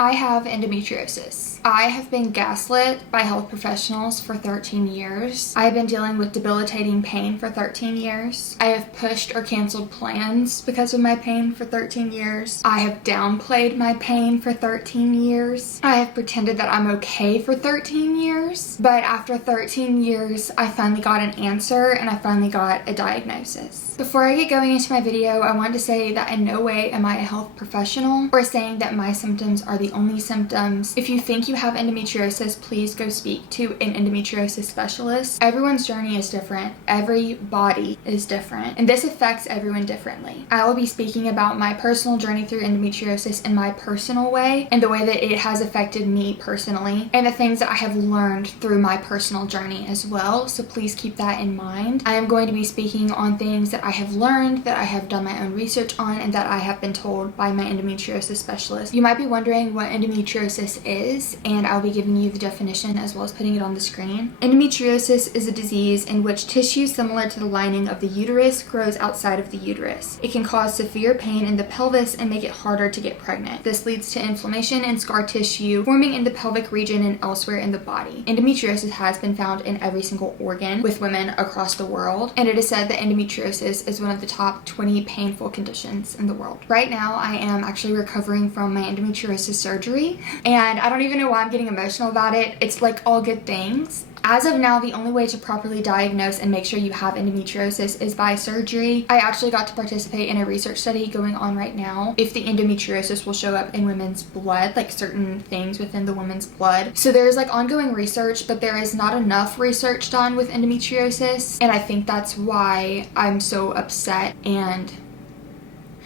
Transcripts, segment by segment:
I have endometriosis. I have been gaslit by health professionals for 13 years. I have been dealing with debilitating pain for 13 years. I have pushed or canceled plans because of my pain for 13 years. I have downplayed my pain for 13 years. I have pretended that I'm okay for 13 years. But after 13 years, I finally got an answer and I finally got a diagnosis. Before I get going into my video, I want to say that in no way am I a health professional or saying that my symptoms are the only symptoms. If you think you have endometriosis, please go speak to an endometriosis specialist. Everyone's journey is different. Every body is different, and this affects everyone differently. I will be speaking about my personal journey through endometriosis in my personal way and the way that it has affected me personally and the things that I have learned through my personal journey as well. So please keep that in mind. I am going to be speaking on things that I have learned, that I have done my own research on, and that I have been told by my endometriosis specialist. You might be wondering what endometriosis is, and I'll be giving you the definition as well as putting it on the screen. Endometriosis is a disease in which tissue similar to the lining of the uterus grows outside of the uterus. It can cause severe pain in the pelvis and make it harder to get pregnant. This leads to inflammation and scar tissue forming in the pelvic region and elsewhere in the body. Endometriosis has been found in every single organ with women across the world, and it is said that endometriosis is one of the top 20 painful conditions in the world. Right now, I am actually recovering from my endometriosis surgery, and I don't even know why I'm getting emotional about it. It's like all good things. As of now, the only way to properly diagnose and make sure you have endometriosis is by surgery. I actually got to participate in a research study going on right now if the endometriosis will show up in women's blood, like certain things within the woman's blood. So there's like ongoing research, but there is not enough research done with endometriosis, and I think that's why I'm so upset and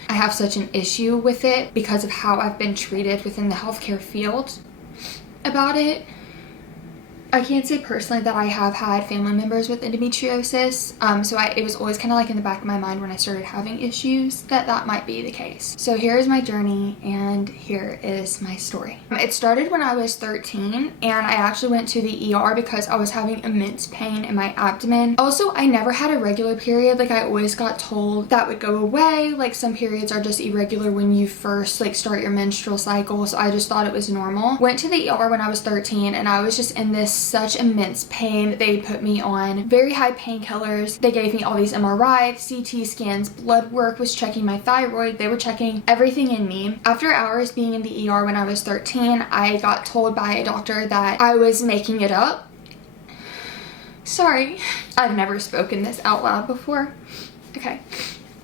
I have such an issue with it because of how I've been treated within the healthcare field about it. I can't say personally that I have had family members with endometriosis, so it was always kind of like in the back of my mind when I started having issues that might be the case. So here is my journey and here is my story. It started when I was 13 and I actually went to the ER because I was having immense pain in my abdomen. Also, I never had a regular period. Like I always got told that would go away. Like some periods are just irregular when you first like start your menstrual cycle, so I just thought it was normal. Went to the ER when I was 13 and I was just in this such immense pain. They put me on very high painkillers. They gave me all these MRIs, CT scans, blood work, was checking my thyroid. They were checking everything in me. After hours being in the ER when I was 13, I got told by a doctor that I was making it up. Sorry, I've never spoken this out loud before. Okay.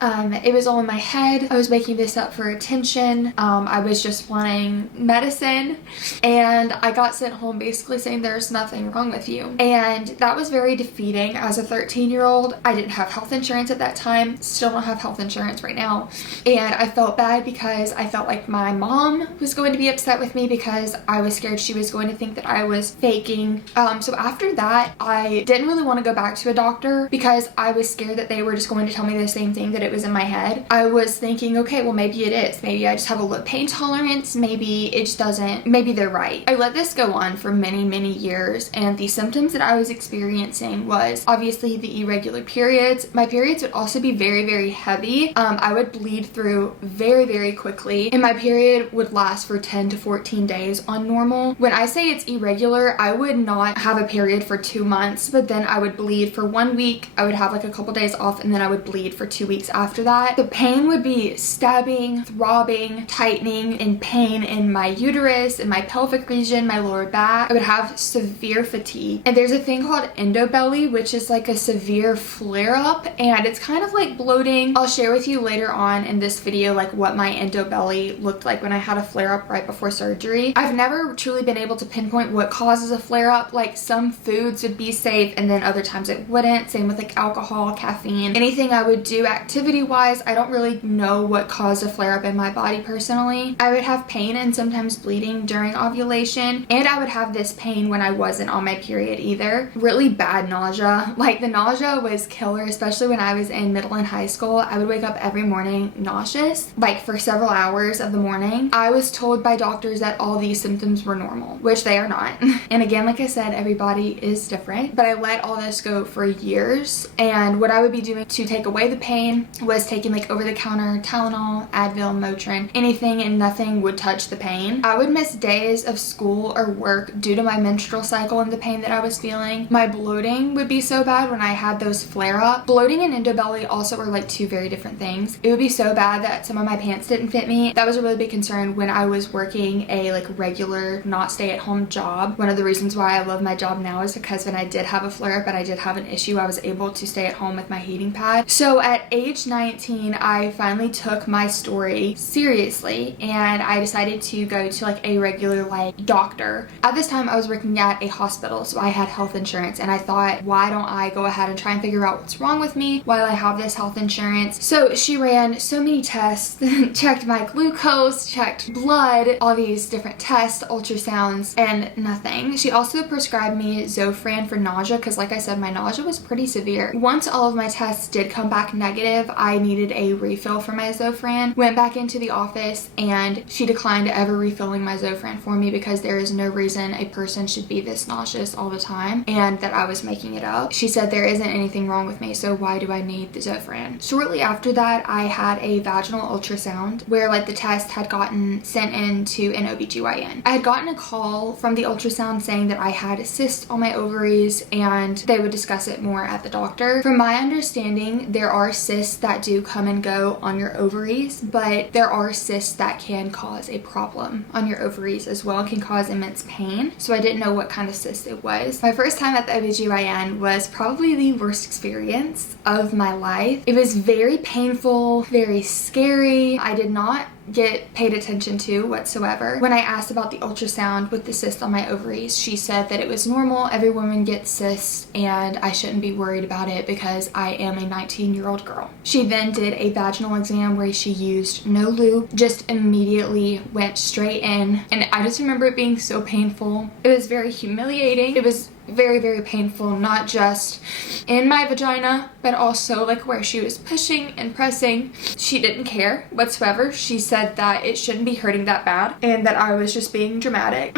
It was all in my head. I was making this up for attention. I was just wanting medicine, and I got sent home basically saying there's nothing wrong with you. And that was very defeating as a 13-year-old. I didn't have health insurance at that time. Still don't have health insurance right now. And I felt bad because I felt like my mom was going to be upset with me because I was scared she was going to think that I was faking. So after that, I didn't really want to go back to a doctor because I was scared that they were just going to tell me the same thing that it was in my head. I was thinking, okay, well maybe it is. Maybe I just have a low pain tolerance. Maybe it just doesn't. Maybe they're right. I let this go on for many years, and the symptoms that I was experiencing was obviously the irregular periods. My periods would also be very heavy. I would bleed through very quickly, and my period would last for 10 to 14 days on normal. When I say it's irregular, I would not have a period for 2 months, but then I would bleed for 1 week. I would have like a couple days off, and then I would bleed for 2 weeks after that. The pain would be stabbing, throbbing, tightening, and pain in my uterus, in my pelvic region, my lower back. I would have severe fatigue. And there's a thing called endobelly, which is like a severe flare-up, and it's kind of like bloating. I'll share with you later on in this video like what my endobelly looked like when I had a flare-up right before surgery. I've never truly been able to pinpoint what causes a flare-up. Like some foods would be safe and then other times it wouldn't. Same with like alcohol, caffeine, anything I would do activity-wise. I don't really know what caused a flare-up in my body personally. I would have pain and sometimes bleeding during ovulation, and I would have this pain when I wasn't on my period either. Really bad nausea. Like the nausea was killer, especially when I was in middle and high school. I would wake up every morning nauseous, like for several hours of the morning. I was told by doctors that all these symptoms were normal, which they are not. And again, like I said, everybody is different, but I let all this go for years. And what I would be doing to take away the pain was taking like over-the-counter Tylenol, Advil, Motrin, anything and nothing would touch the pain. I would miss days of school or work due to my menstrual cycle and the pain that I was feeling. My bloating would be so bad when I had those flare-up. Bloating and endobelly also are like two very different things. It would be so bad that some of my pants didn't fit me. That was a really big concern when I was working a like regular, not stay-at-home job. One of the reasons why I love my job now is because when I did have a flare-up and I did have an issue, I was able to stay at home with my heating pad. So at age 19, I finally took my story seriously and I decided to go to like a regular like doctor. At this time I was working at a hospital, so I had health insurance, and I thought, why don't I go ahead and try and figure out what's wrong with me while I have this health insurance? So she ran so many tests, checked my glucose, checked blood, all these different tests, ultrasounds, and nothing. She also prescribed me Zofran for nausea because like I said, my nausea was pretty severe. Once all of my tests did come back negative, I needed a refill for my Zofran. Went back into the office and she declined ever refilling my Zofran for me because there is no reason a person should be this nauseous all the time and that I was making it up. She said there isn't anything wrong with me, so why do I need the Zofran? Shortly after that, I had a vaginal ultrasound where like the test had gotten sent in to an OBGYN. I had gotten a call from the ultrasound saying that I had a cyst on my ovaries and they would discuss it more at the doctor. From my understanding, there are cysts that do come and go on your ovaries, but there are cysts that can cause a problem on your ovaries as well, can cause immense pain. So I didn't know what kind of cyst it was. My first time at the OBGYN was probably the worst experience of my life. It was very painful, very scary. I did not get paid attention to whatsoever. When I asked about the ultrasound with the cyst on my ovaries, she said that it was normal, every woman gets cysts, and I shouldn't be worried about it because I am a 19-year-old girl. She then did a vaginal exam where she used no lube, just immediately went straight in, and I just remember it being so painful. It was very humiliating. It was very, very painful, not just in my vagina, but also like where she was pushing and pressing. She didn't care whatsoever. She said that it shouldn't be hurting that bad and that I was just being dramatic.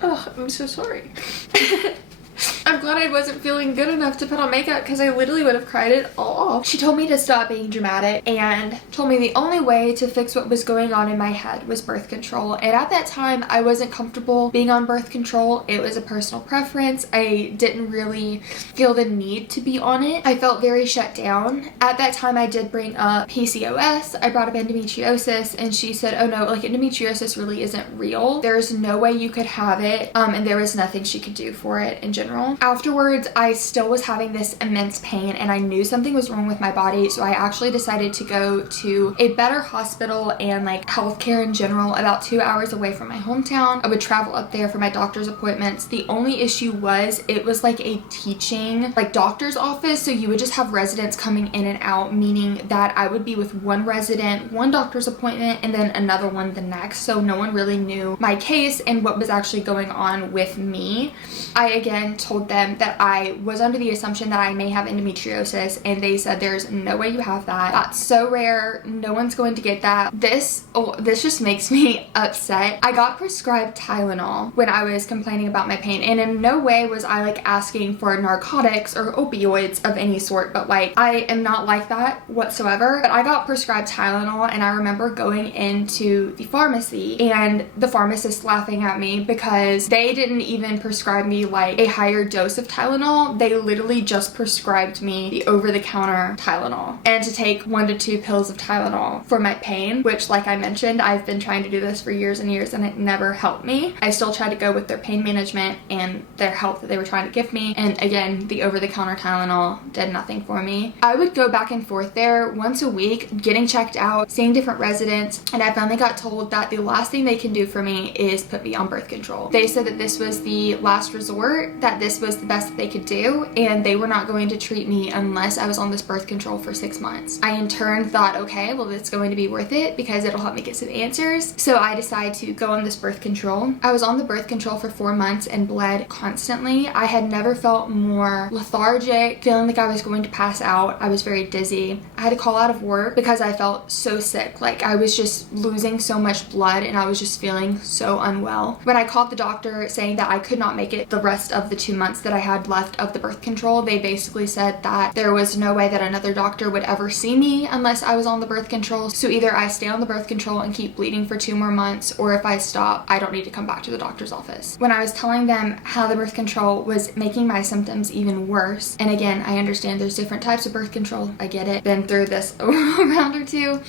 Oh, I'm so sorry. I'm glad I wasn't feeling good enough to put on makeup because I literally would have cried it all off. She told me to stop being dramatic and told me the only way to fix what was going on in my head was birth control. And at that time, I wasn't comfortable being on birth control. It was a personal preference. I didn't really feel the need to be on it. I felt very shut down. At that time, I did bring up PCOS. I brought up endometriosis and she said, oh no, like endometriosis really isn't real. There's no way you could have it. And there was nothing she could do for it in general. Afterwards, I still was having this immense pain and I knew something was wrong with my body, so I actually decided to go to a better hospital and like healthcare in general about 2 hours away from my hometown. I would travel up there for my doctor's appointments. The only issue was it was like a teaching like doctor's office, so you would just have residents coming in and out, meaning that I would be with one resident, one doctor's appointment, and then another one the next, so no one really knew my case and what was actually going on with me. I again told them that I was under the assumption that I may have endometriosis and they said there's no way you have that. That's so rare. No one's going to get that. This just makes me upset. I got prescribed Tylenol when I was complaining about my pain, and in no way was I like asking for narcotics or opioids of any sort, but like I am not like that whatsoever. But I got prescribed Tylenol and I remember going into the pharmacy and the pharmacist laughing at me because they didn't even prescribe me like a higher dose of Tylenol. They literally just prescribed me the over-the-counter Tylenol and to take 1 to 2 pills of Tylenol for my pain, which like I mentioned, I've been trying to do this for years and years and it never helped me. I still tried to go with their pain management and their help that they were trying to give me, and again, the over-the-counter Tylenol did nothing for me. I would go back and forth there once a week, getting checked out, seeing different residents, and I finally got told that the last thing they can do for me is put me on birth control. They said that this was the last resort, that this was the best that they could do, and they were not going to treat me unless I was on this birth control for 6 months. I in turn thought, okay, well it's going to be worth it because it'll help me get some answers. So I decided to go on this birth control. I was on the birth control for 4 months and bled constantly. I had never felt more lethargic, feeling like I was going to pass out. I was very dizzy. I had to call out of work because I felt so sick. Like I was just losing so much blood and I was just feeling so unwell. When I called the doctor saying that I could not make it the rest of the 2 months months that I had left of the birth control, they basically said that there was no way that another doctor would ever see me unless I was on the birth control. So either I stay on the birth control and keep bleeding for 2 more months, or if I stop, I don't need to come back to the doctor's office. When I was telling them how the birth control was making my symptoms even worse, and again, I understand there's different types of birth control, I get it, been through this a round or two,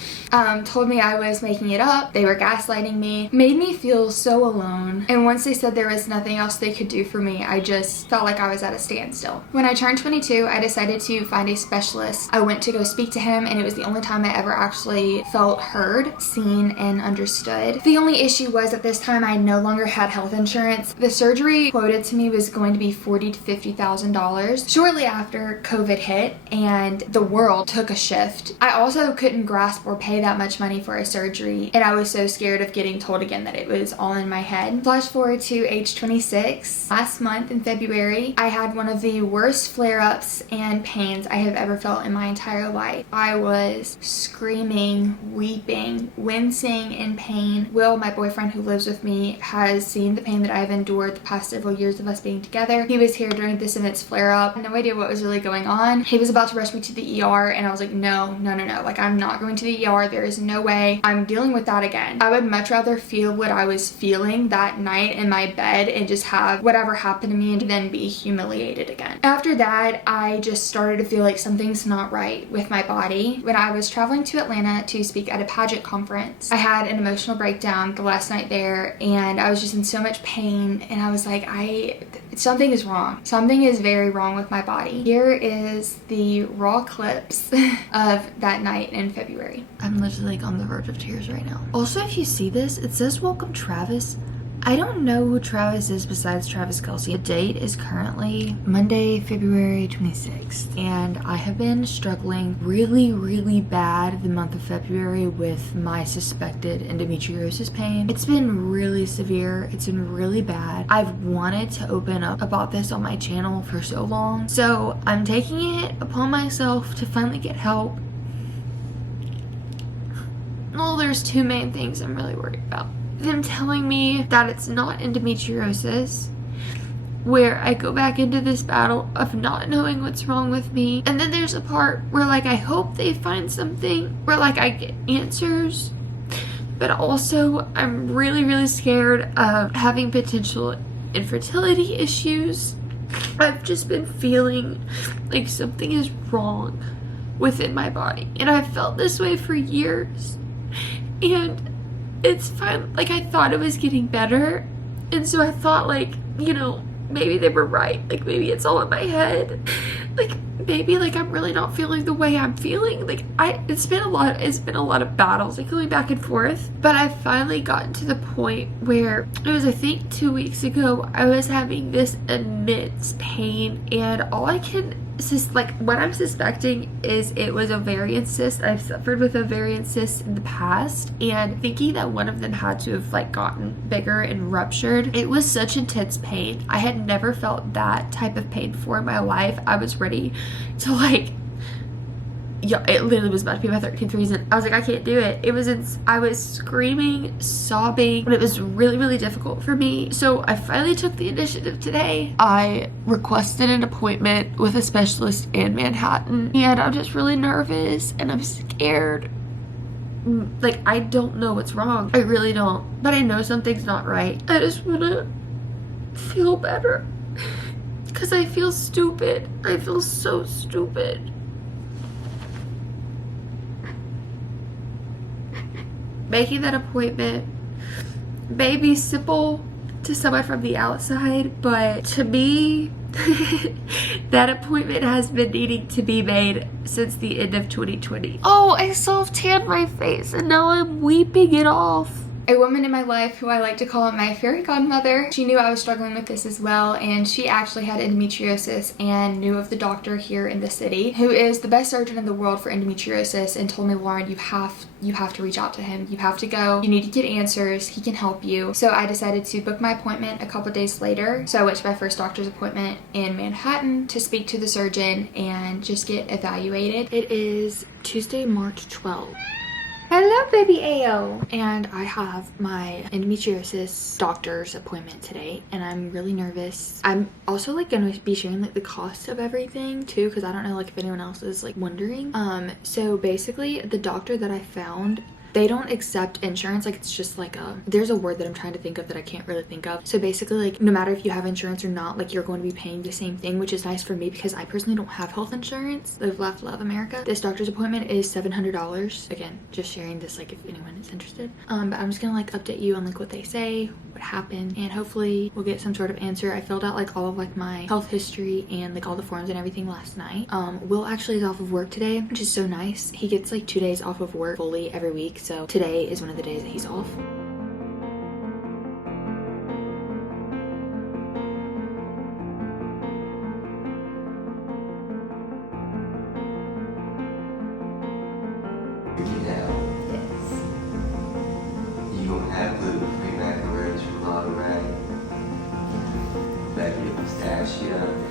told me I was making it up, they were gaslighting me, made me feel so alone. And once they said there was nothing else they could do for me, I just felt like I was at a standstill. When I turned 22, I decided to find a specialist. I went to go speak to him, and it was the only time I ever actually felt heard, seen, and understood. The only issue was at this time I no longer had health insurance. The surgery quoted to me was going to be $40,000 to $50,000 shortly after COVID hit and the world took a shift. I also couldn't grasp or pay that much money for a surgery, and I was so scared of getting told again that it was all in my head. Flash forward to age 26. Last month in February, I had one of the worst flare-ups and pains I have ever felt in my entire life. I was screaming, weeping, wincing in pain. Will, my boyfriend who lives with me, has seen the pain that I have endured the past several years of us being together. He was here during this immense flare-up. No idea what was really going on. He was about to rush me to the ER, and I was like, no. Like, I'm not going to the ER. There is no way I'm dealing with that again. I would much rather feel what I was feeling that night in my bed and just have whatever happened to me and then be humiliated again. After that, I just started to feel like something's not right with my body. When I was traveling to Atlanta to speak at a pageant conference, I had an emotional breakdown the last night there, and I was just in so much pain, and I was like, something is wrong. Something is very wrong with my body. Here is the raw clips of that night in February. I'm literally like on the verge of tears right now. Also, if you see this, it says welcome Travis. I don't know who Travis is besides Travis Kelce. The date is currently Monday, February 26th, and I have been struggling really bad the month of February with my suspected endometriosis pain. It's been really severe. It's been really bad. I've wanted to open up about this on my channel for so long, so I'm taking it upon myself to finally get help. Well, there's 2 main things I'm really worried about. Them telling me that it's not endometriosis, where I go back into this battle of not knowing what's wrong with me. And then there's a part where like I hope they find something, where like I get answers, but also I'm really scared of having potential infertility issues. I've just been feeling like something is wrong within my body, and I've felt this way for years, and it's fine. Like, I thought it was getting better, and so I thought, like, you know, maybe they were right. Like, maybe it's all in my head. Like, maybe like I'm really not feeling the way I'm feeling. Like, it's been a lot of battles, like going back and forth. But I finally gotten to the point where it was, I think 2 weeks ago, I was having this immense pain, and all I can what I'm suspecting is it was ovarian cyst. I've suffered with ovarian cysts in the past, and thinking that one of them had to have like gotten bigger and ruptured. It was such intense pain. I had never felt that type of pain before in my life. I was ready to like, yeah, it literally was about to be my 13th reason. I was like, I can't do it. I was screaming, sobbing, but it was really difficult for me. So I finally took the initiative today. I requested an appointment with a specialist in Manhattan, and I'm just really nervous and I'm scared. Like, I don't know what's wrong. I really don't, but I know something's not right. I just want to feel better because I feel stupid. I feel so stupid. Making that appointment may be simple to someone from the outside, but to me, that appointment has been needing to be made since the end of 2020. Oh, I self-tanned my face and now I'm weeping it off. A woman in my life who I like to call my fairy godmother, she knew I was struggling with this as well, and she actually had endometriosis and knew of the doctor here in the city who is the best surgeon in the world for endometriosis, and told me, Lauren, you have to reach out to him. You have to go. You need to get answers. He can help you. So I decided to book my appointment a couple days later. So I went to my first doctor's appointment in Manhattan to speak to the surgeon and just get evaluated. It is Tuesday, March 12th. Hello, baby AO. And I have my endometriosis doctor's appointment today, and I'm really nervous. I'm also like gonna be sharing like the cost of everything too, because I don't know like if anyone else is like wondering. So basically the doctor that I found, they don't accept insurance. Like it's just like there's a word that I'm trying to think of that I can't really think of. So basically like no matter if you have insurance or not, like you're going to be paying the same thing, which is nice for me because I personally don't have health insurance. Live, laugh, love America. This doctor's appointment is $700. Again, just sharing this like if anyone is interested. But I'm just gonna like update you on like what they say, what happened, and hopefully we'll get some sort of answer. I filled out like all of like my health history and like all the forms and everything last night. Will actually is off of work today, which is so nice. He gets like 2 days off of work fully every week. So today is one of the days that he's off. You don't have gluten-free macaroons from Monterey. Maybe a pistachio.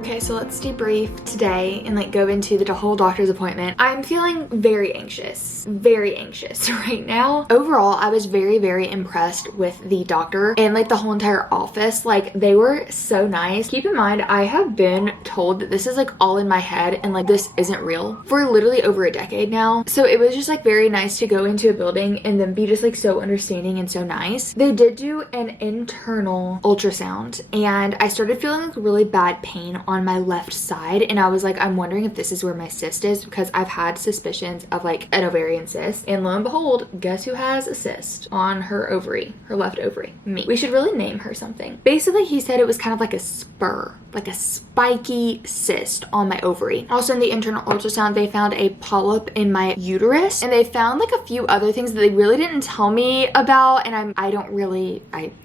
Okay, so let's debrief today and like go into the whole doctor's appointment. I'm feeling very anxious right now. Overall, I was very impressed with the doctor and like the whole entire office. Like they were so nice. Keep in mind, I have been told that this is like all in my head and like this isn't real for literally over a decade now. So it was just like very nice to go into a building and then be just like so understanding and so nice. They did do an internal ultrasound and I started feeling like really bad pain on my left side, and I was like, I'm wondering if this is where my cyst is because I've had suspicions of like an ovarian cyst, and lo and behold, guess who has a cyst on her ovary, her left ovary? Me. We should really name her something. Basically, he said it was kind of like a spur, like a spiky cyst on my ovary. Also in the internal ultrasound, they found a polyp in my uterus, and they found like a few other things that they really didn't tell me about, and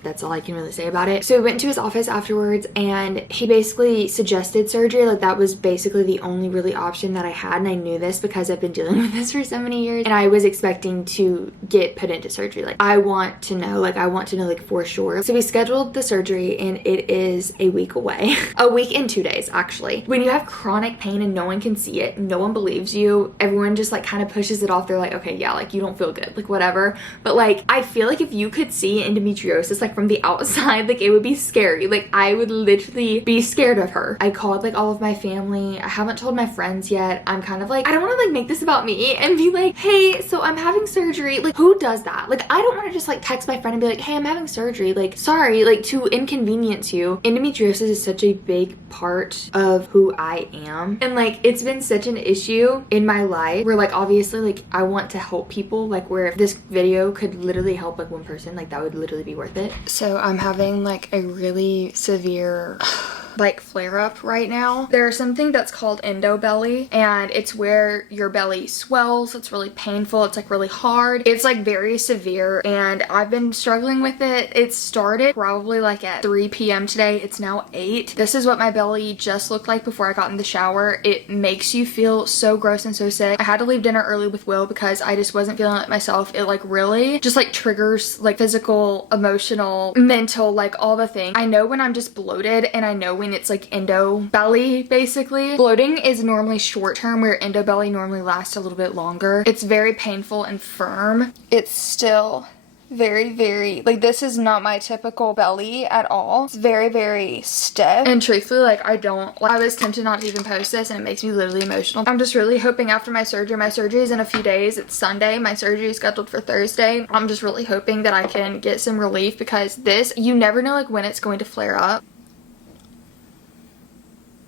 that's all I can really say about it. So we went to his office afterwards, and he basically suggested surgery. Like that was basically the only really option that I had, and I knew this because I've been dealing with this for so many years, and I was expecting to get put into surgery. Like I want to know like for sure. So we scheduled the surgery, and it is a week away. A week and 2 days actually. When you have chronic pain and no one can see it, no one believes you, everyone just like kind of pushes it off. They're like, okay, yeah, like you don't feel good, like whatever. But like I feel like if you could see endometriosis like from the outside, like it would be scary. Like I would literally be scared of her. I called like all of my family. I haven't told my friends yet. I'm kind of like, I don't want to like make this about me and be like, hey, so I'm having surgery. Like who does that? Like I don't want to just like text my friend and be like, hey, I'm having surgery. Like sorry, like to inconvenience you. Endometriosis is such a big part of who I am, and like it's been such an issue in my life where like obviously like I want to help people, like where if this video could literally help like one person, like that would literally be worth it. So I'm having like a really severe like flare up right now. There's something that's called endo belly, and it's where your belly swells. It's really painful. It's like really hard. It's like very severe, and I've been struggling with it. It started probably like at 3 p.m. today. It's now 8. This is what my belly just looked like before I got in the shower. It makes you feel so gross and so sick. I had to leave dinner early with Will because I just wasn't feeling it myself. It like really just like triggers like physical, emotional, mental, like all the things. I know when I'm just bloated, and I know when it's like endo belly. Basically bloating is normally short term, where endo belly normally lasts a little bit longer. It's very painful and firm. It's still very like, this is not my typical belly at all. It's very stiff, and truthfully like I was tempted not to even post this, and it makes me literally emotional. I'm just really hoping after my surgery is in a few days. It's Sunday. My surgery is scheduled for Thursday. I'm just really hoping that I can get some relief, because this, you never know like when it's going to flare up.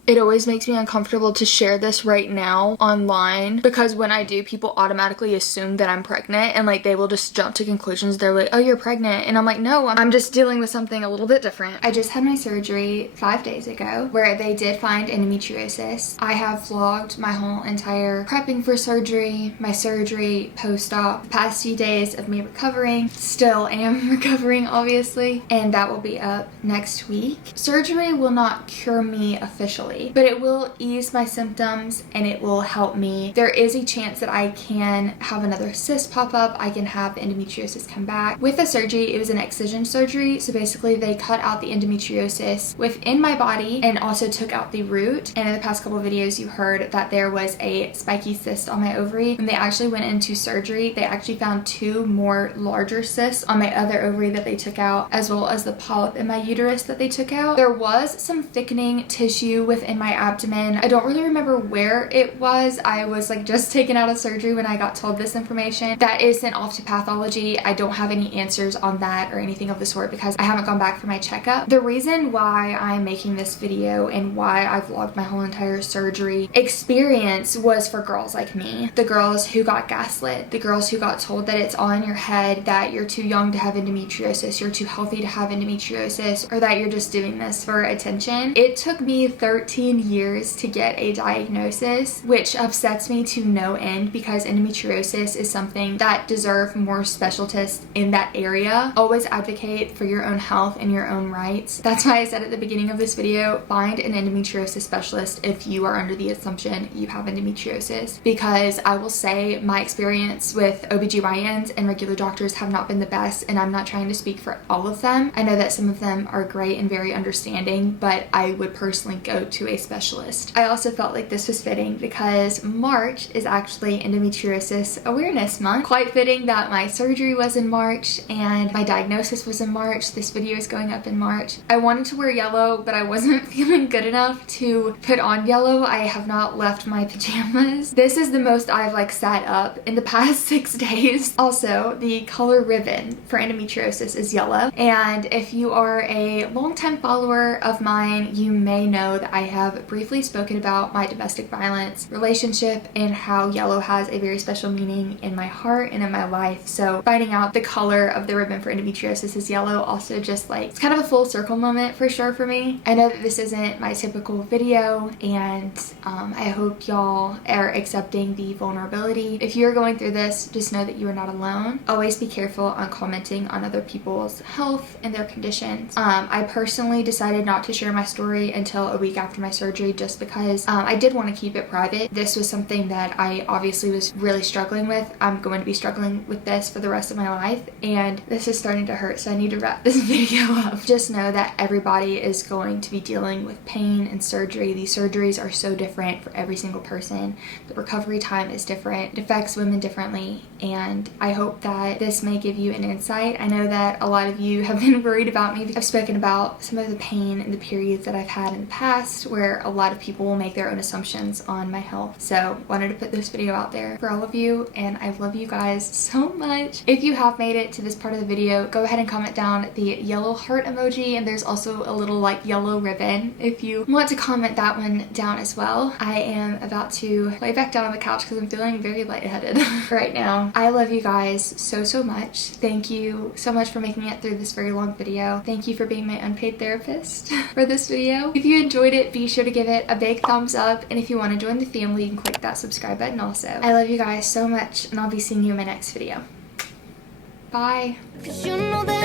It always makes me uncomfortable to share this right now online, because when I do, people automatically assume that I'm pregnant, and like they will just jump to conclusions. They're like, oh, you're pregnant, and I'm like, no, I'm just dealing with something a little bit different. I just had my surgery 5 days ago, where they did find endometriosis. I have vlogged my whole entire prepping for surgery, my surgery, post-op, the past few days of me recovering. Still am recovering, obviously, and that will be up next week. Surgery will not cure me officially. easily. But it will ease my symptoms and it will help me. There is a chance that I can have another cyst pop up. I can have endometriosis come back. With the surgery, it was an excision surgery. So basically they cut out the endometriosis within my body and also took out the root. And in the past couple of videos, you heard that there was a spiky cyst on my ovary. When they actually went into surgery, they actually found 2 more larger cysts on my other ovary that they took out, as well as the polyp in my uterus that they took out. There was some thickening tissue within my abdomen. I don't really remember where it was. I was like just taken out of surgery when I got told this information. That is sent off to pathology. I don't have any answers on that or anything of the sort because I haven't gone back for my checkup. The reason why I'm making this video and why I vlogged my whole entire surgery experience was for girls like me. The girls who got gaslit, the girls who got told that it's all in your head, that you're too young to have endometriosis, you're too healthy to have endometriosis, or that you're just doing this for attention. It took me 13 years to get a diagnosis, which upsets me to no end because endometriosis is something that deserves more specialists in that area. Always advocate for your own health and your own rights. That's why I said at the beginning of this video, find an endometriosis specialist if you are under the assumption you have endometriosis, because I will say my experience with OBGYNs and regular doctors have not been the best, and I'm not trying to speak for all of them. I know that some of them are great and very understanding, but I would personally go to a specialist. I also felt like this was fitting because March is actually Endometriosis Awareness Month. Quite fitting that my surgery was in March and my diagnosis was in March. This video is going up in March. I wanted to wear yellow, but I wasn't feeling good enough to put on yellow. I have not left my pajamas. This is the most I've like sat up in the past 6 days. Also, the color ribbon for endometriosis is yellow, and if you are a longtime follower of mine, you may know that I have briefly spoken about my domestic violence relationship and how yellow has a very special meaning in my heart and in my life. So finding out the color of the ribbon for endometriosis is yellow also just like, it's kind of a full circle moment for sure for me. I know that this isn't my typical video, and I hope y'all are accepting the vulnerability. If you're going through this, just know that you are not alone. Always be careful on commenting on other people's health and their conditions. I personally decided not to share my story until a week after my surgery just because I did want to keep it private. This was something that I obviously was really struggling with. I'm going to be struggling with this for the rest of my life, and this is starting to hurt, so I need to wrap this video up. Just know that everybody is going to be dealing with pain and surgery. These surgeries are so different for every single person. The recovery time is different. It affects women differently, and I hope that this may give you an insight. I know that a lot of you have been worried about me. I've spoken about some of the pain and the periods that I've had in the past where a lot of people will make their own assumptions on my health. So wanted to put this video out there for all of you, and I love you guys so much. If you have made it to this part of the video, go ahead and comment down the yellow heart emoji, and there's also a little like yellow ribbon if you want to comment that one down as well. I am about to lay back down on the couch because I'm feeling very lightheaded right now. I love you guys so much. Thank you so much for making it through this very long video. Thank you for being my unpaid therapist for this video. If you enjoyed it, be sure to give it a big thumbs up, and if you want to join the family, you can click that subscribe button also. I love you guys so much, and I'll be seeing you in my next video. Bye. 'Cause you know that